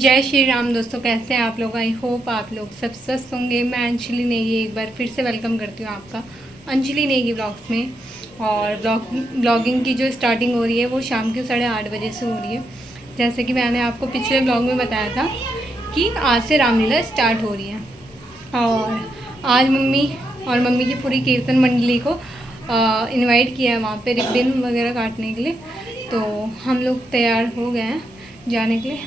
जय श्री राम दोस्तों, कैसे हैं आप लोग। आई होप आप लोग सब स्वस्थ होंगे। मैं अंजलि नेगी एक बार फिर से वेलकम करती हूँ आपका अंजलि नेगी ब्लॉग्स में। और ब्लॉगिंग की जो स्टार्टिंग हो रही है वो शाम के 8:30 बजे से हो रही है। जैसे कि मैंने आपको पिछले ब्लॉग में बताया था कि आज से रामलीला स्टार्ट हो रही है। और आज मम्मी की पूरी कीर्तन मंडली को इनवाइट किया है वहाँ पे रिबन वगैरह काटने के लिए। तो हम लोग तैयार हो गए हैं जाने के लिए।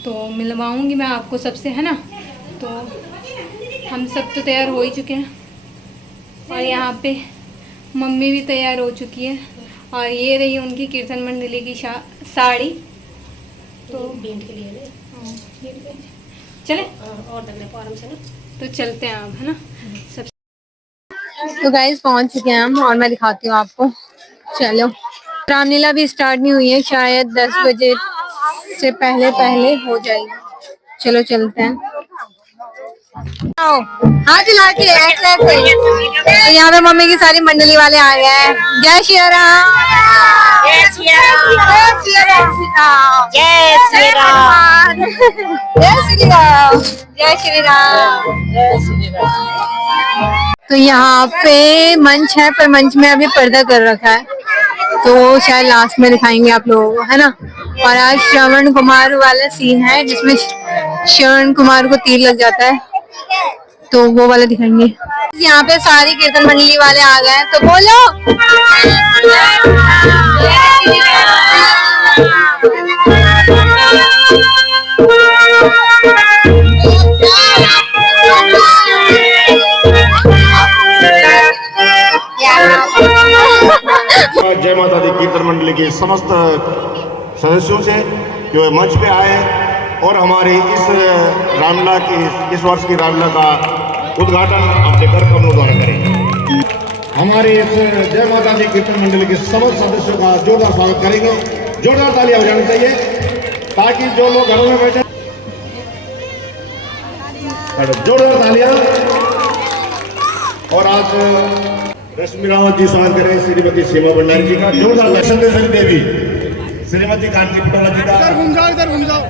तो मिलवाऊंगी मैं आपको सबसे, है ना। तो हम सब तो तैयार हो ही चुके हैं और यहाँ पे मम्मी भी तैयार हो चुकी है। और ये रही उनकी कीर्तन मंडली की साड़ी। तो बैंड के लिए चले और आराम से ना, तो चलते हैं आप, है ना। सब तो गाइस पहुँच चुके हैं हम और मैं दिखाती हूँ आपको। चलो, रामलीला भी स्टार्ट नहीं हुई है, शायद 10 बजे से पहले हो जाएगी। चलो चलते हैं। हाँ चला के ऐसे तो यहाँ पे मम्मी की सारी मंडली वाले आ गए हैं। जय श्री राम, जय श्री राम, जय श्री राम, जय श्री राम, जय श्री राम, जय श्री राम, जय श्री राम। तो यहाँ पे मंच है, पर मंच में अभी पर्दा कर रखा है, तो शायद लास्ट में दिखाएंगे आप लोगों को, है ना। और आज श्रवण कुमार वाला सीन है जिसमें श्रवण कुमार को तीर लग जाता है, तो वो वाला दिखाएंगे। यहाँ पे सारी कीर्तन मंडली वाले आ गए हैं, तो बोलो जय माता दी कीर्तन मंडली के समस्त सदस्यों से जो मंच पे आए और हमारे इस रामलीला की इस वर्ष की रामलीला का उद्घाटन अपने कार्यक्रमों द्वारा करेंगे। हमारे इस जय माता दी कीर्तन मंडली के समस्त सदस्यों का जोरदार स्वागत करेंगे। जोरदार तालियां हो जानी चाहिए ताकि जो लोग घरों में बैठे, जोरदार तालियां। और आज रश्मि रावत जी स्वागत करें श्रीमती सीमा भंडारी जी का। जोरदार दर्शन देवी, श्रीमती कांति पटोला जी का, इधर घूम जाओ।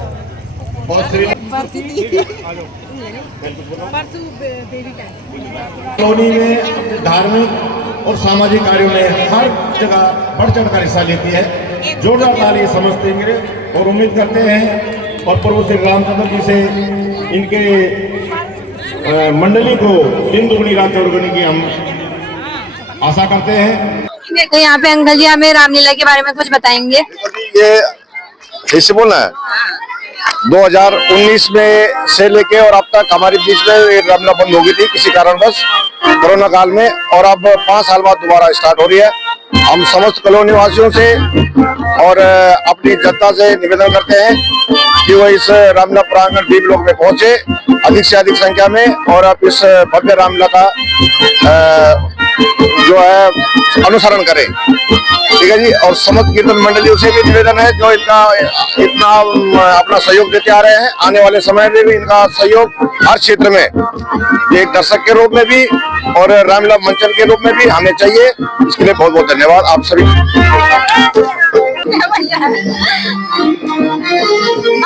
और कॉलोनी में अपने धार्मिक और सामाजिक कार्यों में हर जगह बढ़ चढ़कर हिस्सा लेती है। जोरदार ताली समस्त देंगे और उम्मीद करते हैं और प्रभु श्री रामचंद्र जी से इनके मंडली को दिन दुगनी रात चौगुनी की हम आशा करते हैं। तो यहाँ पे अंकल जी हमें रामलीला के बारे में कुछ बताएंगे। ये ऐसे बोलना है 2019 में से लेके और अब तक हमारे बीच में ये रामलीला बंद हो गई थी किसी कारणवश कोरोना काल में, और अब 5 साल बाद दोबारा स्टार्ट हो रही है। हम समस्त कॉलोनी वासियों से और अपनी जनता से निवेदन करते हैं कि वो इस रामलीला प्रांगण भीम लोक में पहुंचे अधिक से अधिक संख्या में, और अब इस भव्य रामलीला का जो है अनुसरण करें, ठीक है जी। और समस्त कीर्तन मंडलियों से भी निवेदन है जो इतना अपना सहयोग देते आ रहे हैं, आने वाले समय में भी इनका सहयोग हर क्षेत्र में एक दर्शक के रूप में भी और रामलीला मंचन के रूप में भी हमें चाहिए। इसके लिए बहुत बहुत धन्यवाद आप सभी।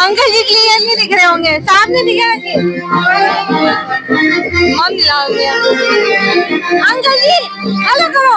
अंकल जी क्लियर नहीं दिख रहे होंगे, सामने दिखे अंकल जी, हेलो करो।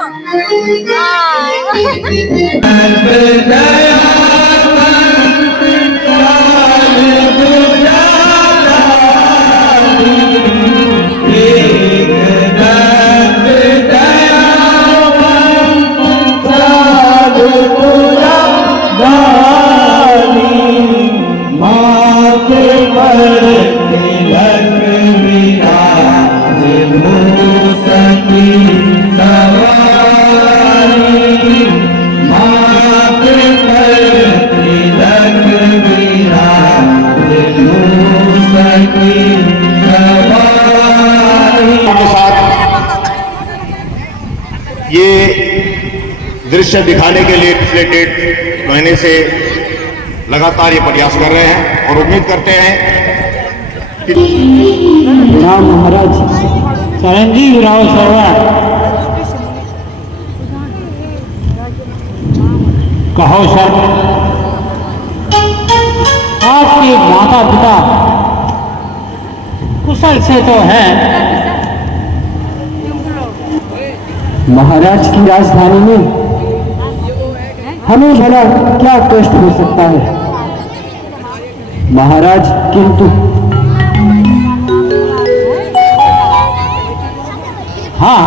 ये दृश्य दिखाने के लिए पिछले 1.5 महीने से लगातार ये प्रयास कर रहे हैं और उम्मीद करते हैं कि राम महाराज चरणजी राव सर्वा कहो सर आपके माता पिता कुशल से तो है। महाराज की राजधानी में हमें भला क्या कष्ट हो सकता है महाराज, किंतु हाँ,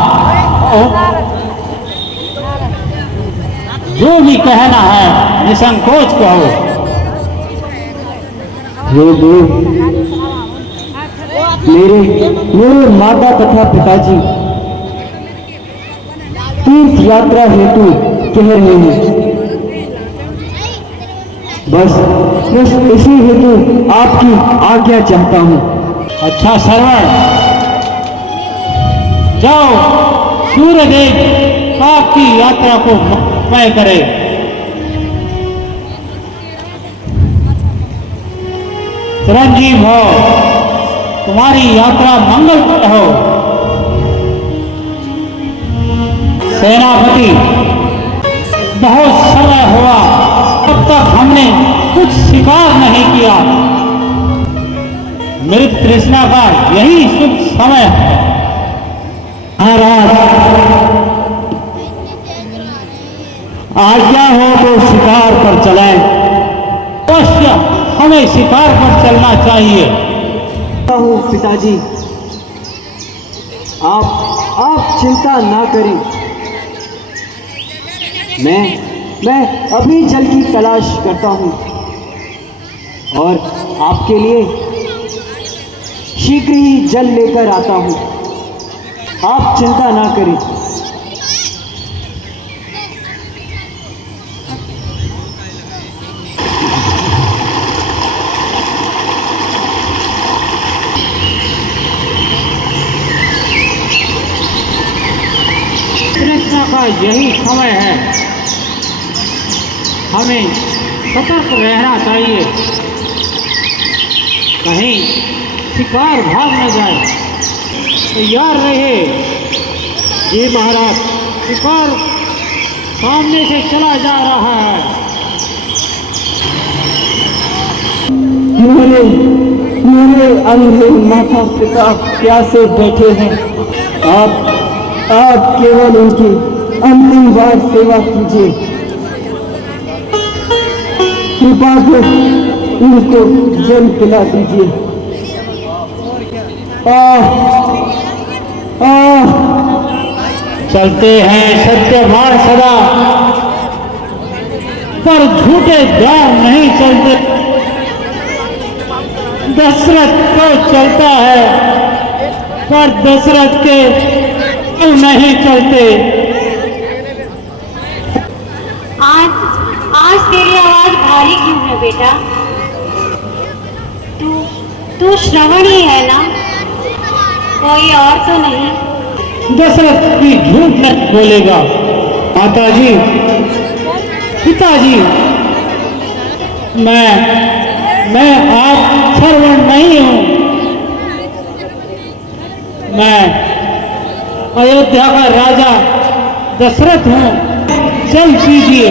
जो भी कहना है निसंकोच कहो। हे देव, मेरे माता तथा पिताजी तीर्थ यात्रा हेतु कह रहे हैं। बस इसी हेतु आपकी आज्ञा चाहता हूँ। अच्छा श्रवण, जाओ सूर्यदेव आपकी यात्रा को तय करे। चिरंजीव हो, तुम्हारी यात्रा मंगलमय हो। सेनापति, बहुत समय हुआ, अब तक हमने कुछ शिकार नहीं किया। मृत तृष्णा का यही शुभ समय है। महाराज, आज्ञा हो तो शिकार पर चलें। अवश्य हमें शिकार पर चलना चाहिए। पिताजी, आप चिंता ना करें। मैं अभी जल की तलाश करता हूँ और आपके लिए शीघ्र ही जल लेकर आता हूँ। आप चिंता ना करें। तृष्णा का यही समय है, हमें सतर्क रहना चाहिए, कहीं शिकार भाग न जाए। तैयार रहे। जी महाराज, शिकार सामने से चला जा रहा है। मेरे अंधे माता पिता प्यासे बैठे हैं। आप केवल उनकी अंतिम बार सेवा कीजिए। कृपा से उनको जल पिला दीजिए। चलते हैं सत्यवान सदा, पर झूठे द्वार नहीं चलते। दशरथ तो चलता है, पर दशरथ के क्यों नहीं चलते। आज तेरी आवाज भारी क्यों है बेटा? तू श्रवण ही है ना, कोई और तो नहीं? दशरथ की झूठ न बोलेगा। माताजी, पिताजी, मैं आप श्रवण नहीं हूँ। मैं अयोध्या का राजा दशरथ हूँ। जल पीजिए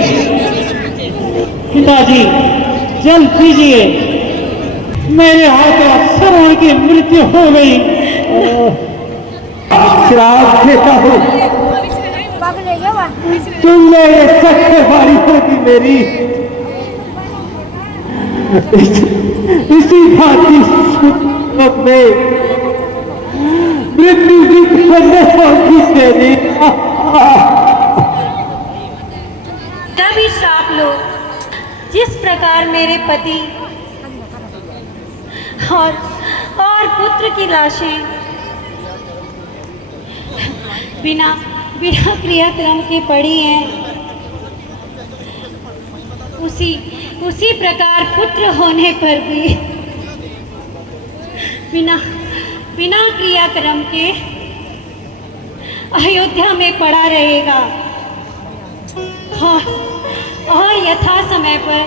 पिताजी, जल पीजिए। मेरे हाथों श्रवण की मृत्यु हो गई। श्राप देता हूँ, तुम मेरे सख्त बारी होगी मेरी। इसी भांति में मृत्यु की खबर होगी तेरी। भी श्राप लो। जिस प्रकार मेरे पति और पुत्र की लाशें बिना क्रियाक्रम के पड़ी हैं, उसी प्रकार पुत्र होने पर भी बिना क्रियाक्रम के अयोध्या में पड़ा रहेगा। और यथा समय पर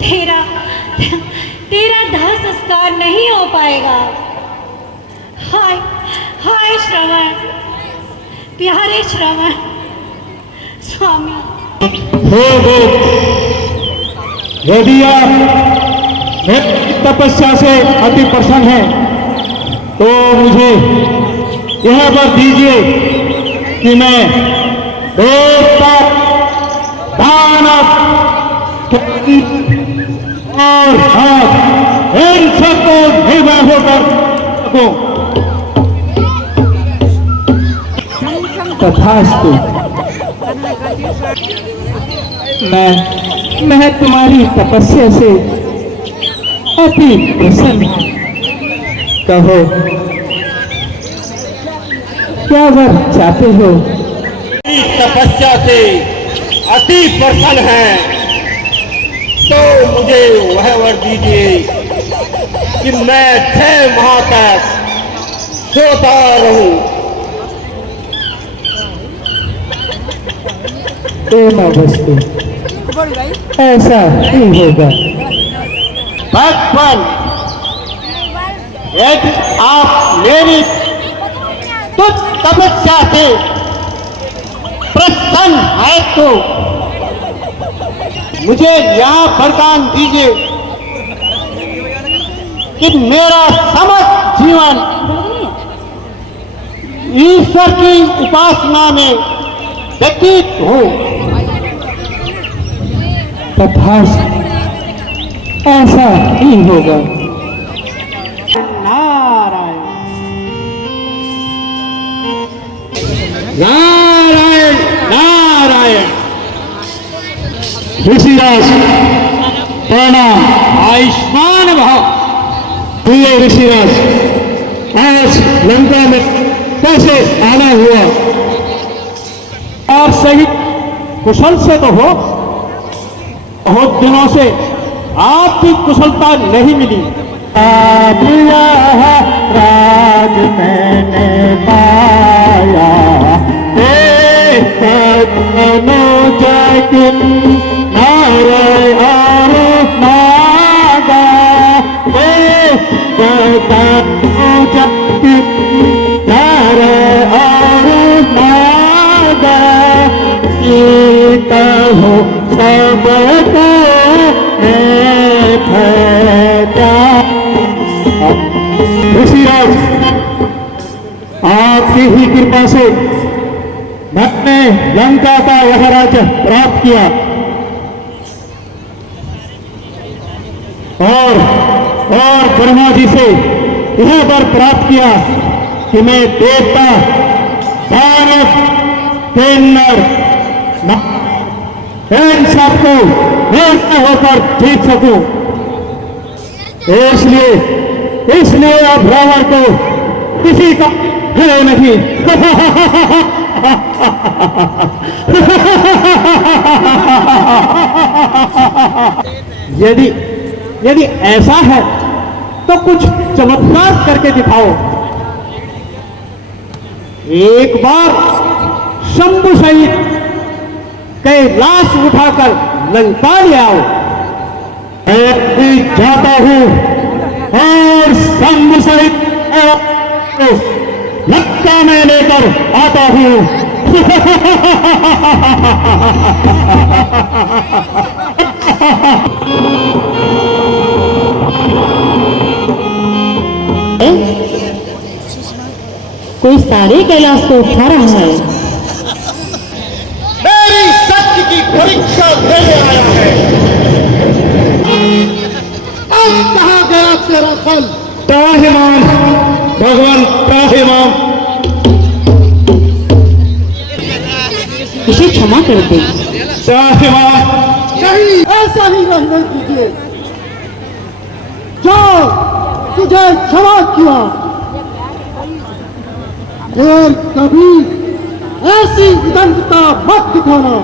तेरा दाह संस्कार नहीं हो पाएगा। हाय श्रवण, प्यारे श्रवण, स्वामी। हो यदि आप मेरी तपस्या से अति प्रसन्न हैं तो मुझे यह वर दीजिए कि मैं देवता, दानव और आप इन सबको निर्भय होकर सकूं। तथास्तु। मैं तुम्हारी तपस्या से अति प्रसन्न हूं। कहो क्या वर चाहते हो? तपस्या से अति प्रसन्न है तो मुझे वह वर दीजिए कि मैं 6 माह तक सोता रहूं। वस्तु ऐसा ही होगा। भगवान, यदि आप मेरी तुच्छ तपस्या से प्रसन्न है तो मुझे यह वरदान दीजिए कि मेरा समस्त जीवन ईश्वर की उपासना में व्यतीत हो। तथास्तु, ऐसा ही होगा। नारायण नारायण नारायण। ऋषिराज प्रणाम। आयुष्मान भव। प्रिय ऋषिराज, आज लंका में कैसे आना हुआ? और सही कुशल से तो हो। बहुत दिनों से आपकी कुशलता नहीं मिली। राज मैंने पाया हो सबको ऋषिराज, आपकी ही कृपा से मैंने लंका का यह राज्य प्राप्त किया और ब्रह्मा जी से यह वर प्राप्त किया कि मैं देवता, दानव, किन्नर इन सबको निर्भय होकर जीत सकूं। इसलिए अब रावण को किसी का भय नहीं। यदि ऐसा है तो कुछ चमत्कार करके दिखाओ। एक बार शंभु सहित कैलाश उठाकर लंका ले आओ। मैं भी जाता हूं और शंभु सहित लंका में लेकर आता हूं। कोई सारे कैलाश को उठा रहा है। मेरी सत्य की परीक्षा देने आया है। अब कहाँ गया तेरा फल? त्राहिमाम भगवान, त्राहिमाम। इसे क्षमा कर दे। त्राहिमाम। नहीं, ऐसा ही रहने दीजिए। जो तुझे क्षमा किया, फिर कभी ऐसी उदंडता मत दिखाना।